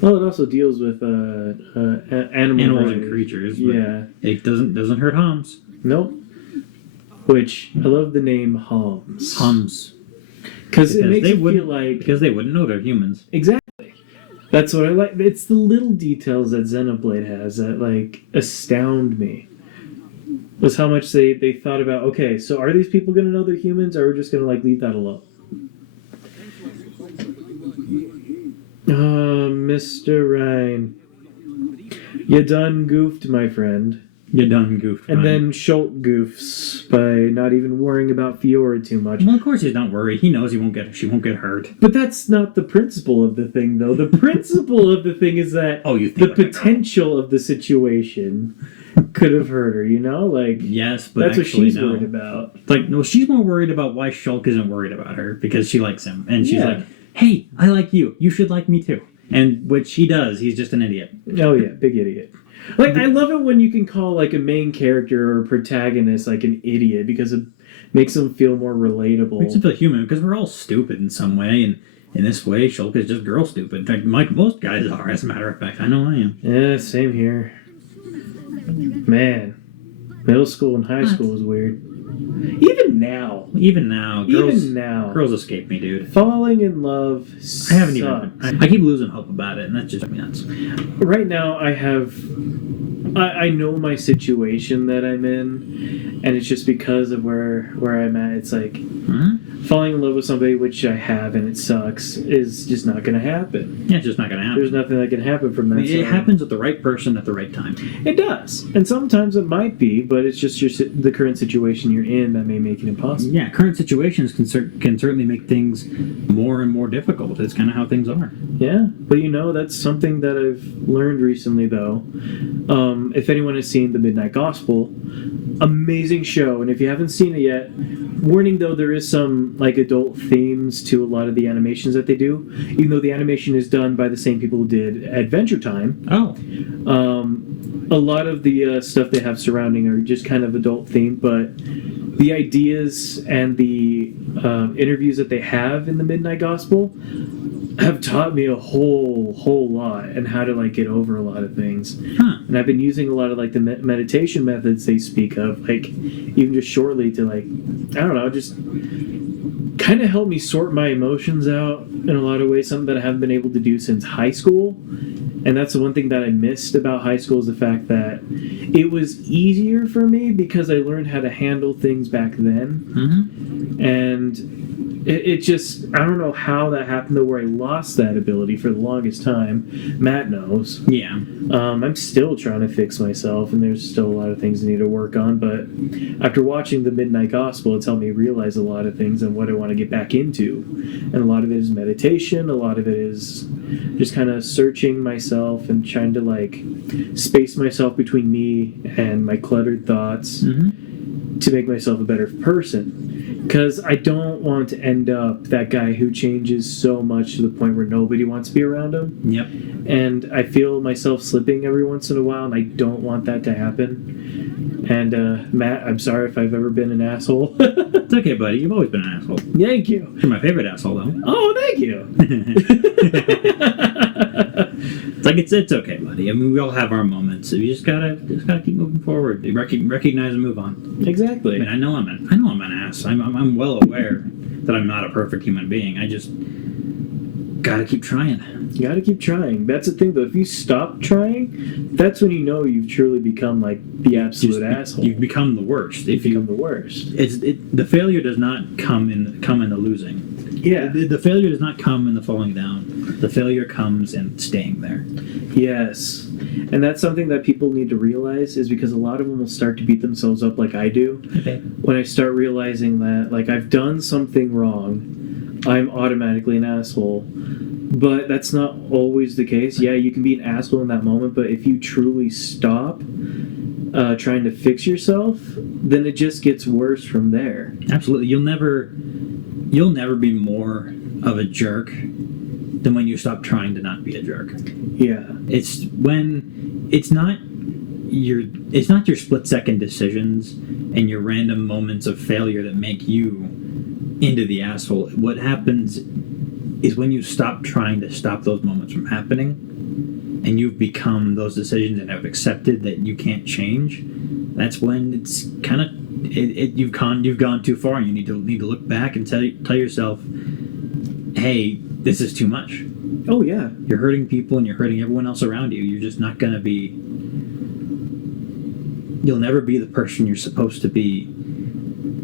Well, it also deals with Animals and creatures. But Yeah. it doesn't hurt Hums. Nope. Which I love the name Hums. Hums. Because it makes you feel like because they wouldn't know they're humans. exactly. That's what I like. It's the little details that Xenoblade has that like astound me. Was how much they thought about. Okay, so are these people going to know they're humans, or are we just going to like leave that alone? Mr. Ryan, you done goofed, my friend. You done goofed. And then Schultz goofs by not even worrying about Fiora too much. Well, of course he's not worried. He knows she won't get hurt. But that's not the principle of the thing, though. The principle of the thing is that the potential of the situation could have hurt her. You know, like yes, but that's what she's no. worried about. Like, no, she's more worried about why Shulk isn't worried about her because she likes him, and she's like, "Hey, I like you. You should like me too." And which he does. He's just an idiot. Oh yeah, big idiot. Like, I love it when you can call, like, a main character or protagonist, like, an idiot, because it makes them feel more relatable. Makes them feel human, because we're all stupid in some way, and in this way, Shulk is just girl stupid. In fact, most guys are, as a matter of fact. I know I am. Yeah, same here. Man, middle school and high school was weird. Even now, girls escape me, dude. Falling in love sucks. I haven't even. I keep losing hope about it, and that's just nuts. Right now, I know my situation that I'm in, and it's just because of where I'm at. It's like falling in love with somebody, which I have, and it sucks, is just not going to happen. Yeah, it's just not going to happen. There's nothing that can happen from that. I mean, it happens with the right person at the right time. It does, and sometimes it might be, but it's just the current situation you're in that may make it impossible. Yeah, current situations can certainly make things more and more difficult. It's kind of how things are. Yeah, but that's something that I've learned recently, though. If anyone has seen The Midnight Gospel, amazing show, and if you haven't seen it yet, warning though, there is some like adult themes to a lot of the animations that they do, even though the animation is done by the same people who did Adventure Time. A lot of the stuff they have surrounding are just kind of adult themed, but the ideas and the interviews that they have in The Midnight Gospel have taught me a whole lot and how to like get over a lot of things. And I've been using a lot of like the meditation methods they speak of, like even just shortly to like, I don't know, just kind of help me sort my emotions out in a lot of ways, something that I haven't been able to do since high school. And that's the one thing that I missed about high school is the fact that it was easier for me because I learned how to handle things back then. And it just, I don't know how that happened though, where I lost that ability for the longest time. Matt knows. Yeah. I'm still trying to fix myself, and there's still a lot of things I need to work on, but after watching The Midnight Gospel, it's helped me realize a lot of things and what I want to get back into. And a lot of it is meditation, a lot of it is just kind of searching myself and trying to like space myself between me and my cluttered thoughts to make myself a better person. Because I don't want to end up that guy who changes so much to the point where nobody wants to be around him. Yep. And I feel myself slipping every once in a while, and I don't want that to happen. And Matt, I'm sorry if I've ever been an asshole. It's okay, buddy. You've always been an asshole. Thank you. You're my favorite asshole, though. Oh, thank you. It's okay, buddy. I mean, we all have our moments. So you just gotta keep moving forward. Recognize and move on. Exactly. I mean, I know I'm an ass. I'm well aware that I'm not a perfect human being. I just gotta keep trying. You gotta keep trying. That's the thing, though. If you stop trying, that's when you know you've truly become like the absolute asshole. You've become the worst. If you become the worst, the failure does not come in the losing. Yeah. The failure does not come in the falling down. The failure comes in staying there. Yes. And that's something that people need to realize, is because a lot of them will start to beat themselves up like I do. Okay. When I start realizing that, like, I've done something wrong, I'm automatically an asshole. But that's not always the case. Yeah, you can be an asshole in that moment, but if you truly stop trying to fix yourself, then it just gets worse from there. Absolutely. You'll never be more of a jerk than when you stop trying to not be a jerk. Yeah. It's when it's not your split-second decisions and your random moments of failure that make you into the asshole. What happens is when you stop trying to stop those moments from happening, and you've become those decisions and have accepted that you can't change, that's when it's kind of you've gone too far, and you need to look back and tell yourself, hey, this is too much. Oh yeah, you're hurting people and you're hurting everyone else around you. You're just not going to be. You'll never be the person you're supposed to be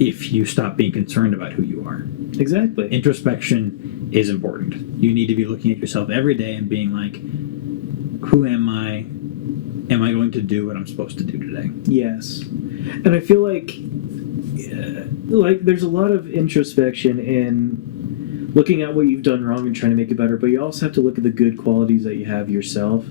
if you stop being concerned about who you are. Exactly. Introspection is important. You need to be looking at yourself every day and being like, who am I? Am I going to do what I'm supposed to do today? Yes. And I feel like there's a lot of introspection in looking at what you've done wrong and trying to make it better, but you also have to look at the good qualities that you have yourself.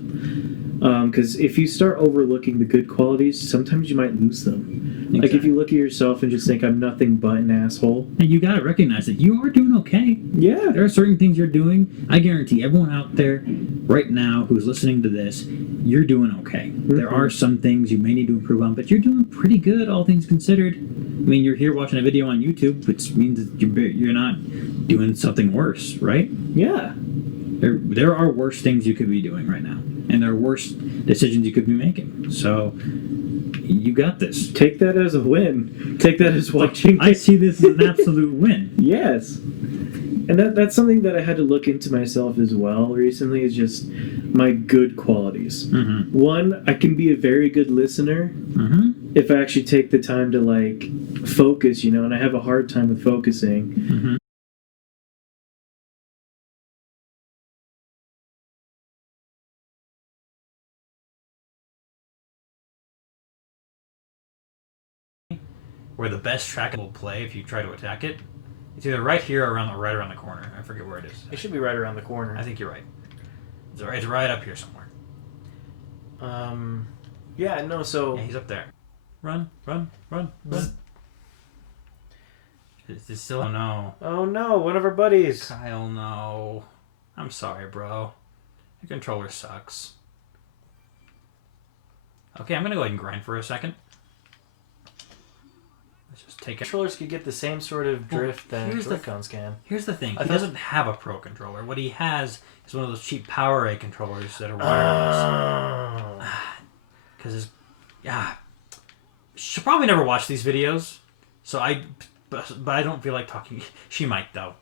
Because if you start overlooking the good qualities, sometimes you might lose them. Exactly. Like if you look at yourself and just think, I'm nothing but an asshole. And you got to recognize that you are doing okay. Yeah. There are certain things you're doing. I guarantee everyone out there right now who's listening to this, you're doing okay. Mm-hmm. There are some things you may need to improve on, but you're doing pretty good, all things considered. I mean, you're here watching a video on YouTube, which means that you're not doing something worse, right? Yeah. There are worse things you could be doing right now, and there are worse decisions you could be making. So you got this. Take that as a win. Take that as watching. I see this as an absolute win. Yes. And that's something that I had to look into myself as well recently, is just my good qualities. Mm-hmm. One, I can be a very good listener if I actually take the time to focus, and I have a hard time with focusing. Mm-hmm. Where the best track will play if you try to attack it. It's either right here or right around the corner. I forget where it is. It should be right around the corner. I think you're right. It's right up here somewhere. Yeah, no, so... Yeah, he's up there. Run. Is this still... Oh, no. Oh, no, one of our buddies. Kyle, no. I'm sorry, bro. Your controller sucks. Okay, I'm going to go ahead and grind for a second. Controllers could get the same sort of drift that Joy-Cons can. Here's the thing. He doesn't have a Pro controller. What he has is one of those cheap PowerA controllers that are wireless. Because she'll probably never watch these videos, but I don't feel like talking. She might though.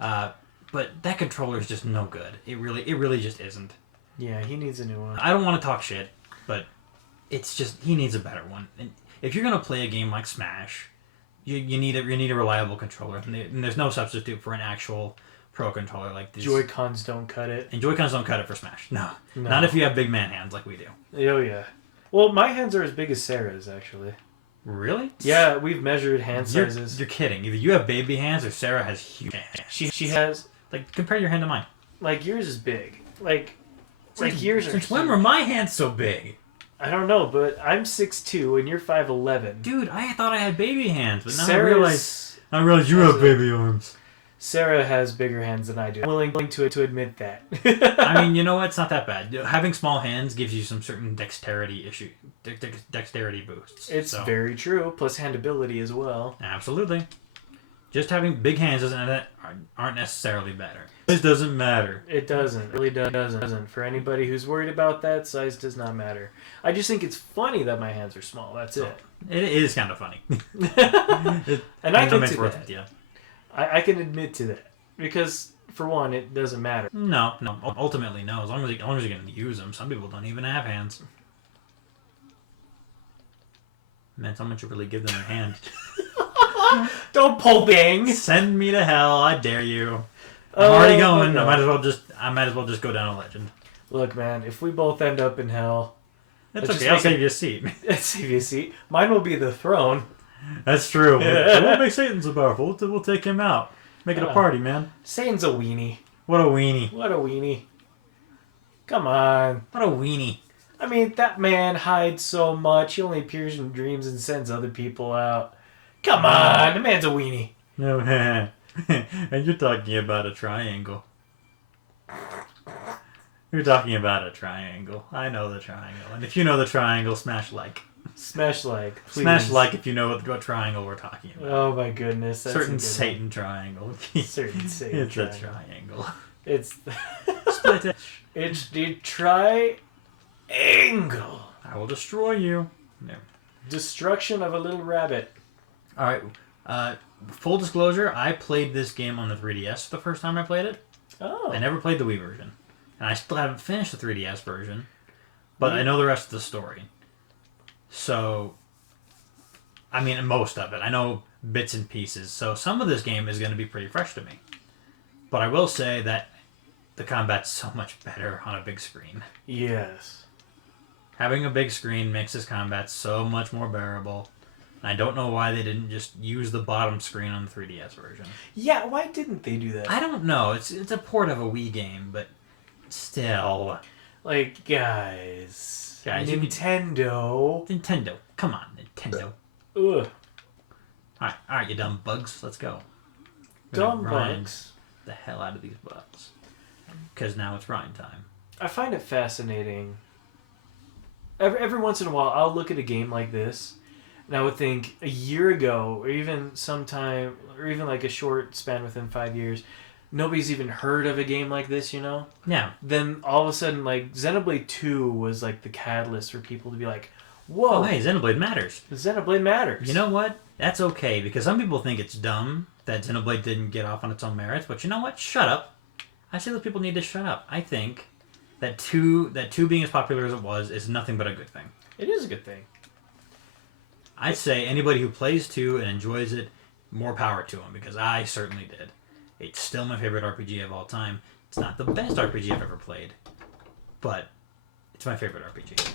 But that controller is just no good. It really just isn't. Yeah, he needs a new one. I don't want to talk shit, but it's just he needs a better one. And if you're gonna play a game like Smash, you need a reliable controller, and there's no substitute for an actual Pro controller like this. Joy-Cons don't cut it. And Joy-Cons don't cut it for Smash. No. Not if you have big man hands like we do. Oh yeah. Well, my hands are as big as Sarah's actually. Really? Yeah, we've measured hand sizes. You're kidding. Either you have baby hands or Sarah has huge hands. She has compare your hand to mine. Yours is big. Yours are. Since when were my hands so big? I don't know, but I'm 6'2" and you're 5'11". Dude, I thought I had baby hands, but now I I realize you have baby arms. Sarah has bigger hands than I do. I'm willing to admit that. I mean, you know what? It's not that bad. Having small hands gives you some certain dexterity dexterity boosts. It's very true. Plus handability as well. Absolutely. Just having big hands aren't necessarily better. It doesn't matter. It doesn't. It really doesn't. For anybody who's worried about that, size does not matter. I just think it's funny that my hands are small. That's it. It is kind of funny. And I can admit to that. Yeah. I can admit to that. Because, for one, it doesn't matter. No. Ultimately, no. As long as you're going to use them. Some people don't even have hands. Man, someone should really give them a hand. Don't pull bang! Send me to hell, I dare you. I'm already going. No. I might as well just go down a legend. Look, man, if we both end up in hell, that's okay. I'll save you a seat. Save you a seat. Mine will be the throne. That's true. It won't make Satan so powerful. We'll take him out. Make it a party, man. Satan's a weenie. What a weenie. What a weenie. Come on. What a weenie. I mean, that man hides so much. He only appears in dreams and sends other people out. Come on. The man's a weenie. No, and you're talking about a triangle. You're talking about a triangle. I know the triangle. And if you know the triangle, smash like. Smash like, please. Smash like if you know what triangle we're talking about. Oh my goodness. That's certain Satan triangle. Certain Satan it's triangle. It's a triangle. It's Split it. it's the triangle. I will destroy you. No. Destruction of a little rabbit. All right. Full disclosure, I played this game on the 3DS the first time I played it. Oh. I never played the Wii version. And I still haven't finished the 3DS version. But I know the rest of the story. So, I mean, most of it. I know bits and pieces. So some of this game is going to be pretty fresh to me. But I will say that the combat's so much better on a big screen. Yes. Having a big screen makes this combat so much more bearable. And I don't know why they didn't just use the bottom screen on the 3DS version. Yeah, why didn't they do that? I don't know. It's a port of a Wii game, but still. Like, guys, Nintendo. Come on, Nintendo. Ugh. Alright, you dumb bugs. Let's go. Dumb grind bugs. The hell out of these bugs. Because now it's grind time. I find it fascinating. Every once in a while, I'll look at a game like this, and I would think a year ago, or even sometime, or even like a short span within 5 years, nobody's even heard of a game like this, you know? Yeah. Then all of a sudden, like, Xenoblade 2 was like the catalyst for people to be like, whoa. Oh, hey, Xenoblade matters. Xenoblade matters. You know what? That's okay, because some people think it's dumb that Xenoblade didn't get off on its own merits, but you know what? Shut up. I say those people need to shut up. I think that 2 being as popular as it was is nothing but a good thing. It is a good thing. I'd say anybody who plays 2 and enjoys it, more power to them, because I certainly did. It's still my favorite RPG of all time. It's not the best RPG I've ever played, but it's my favorite RPG.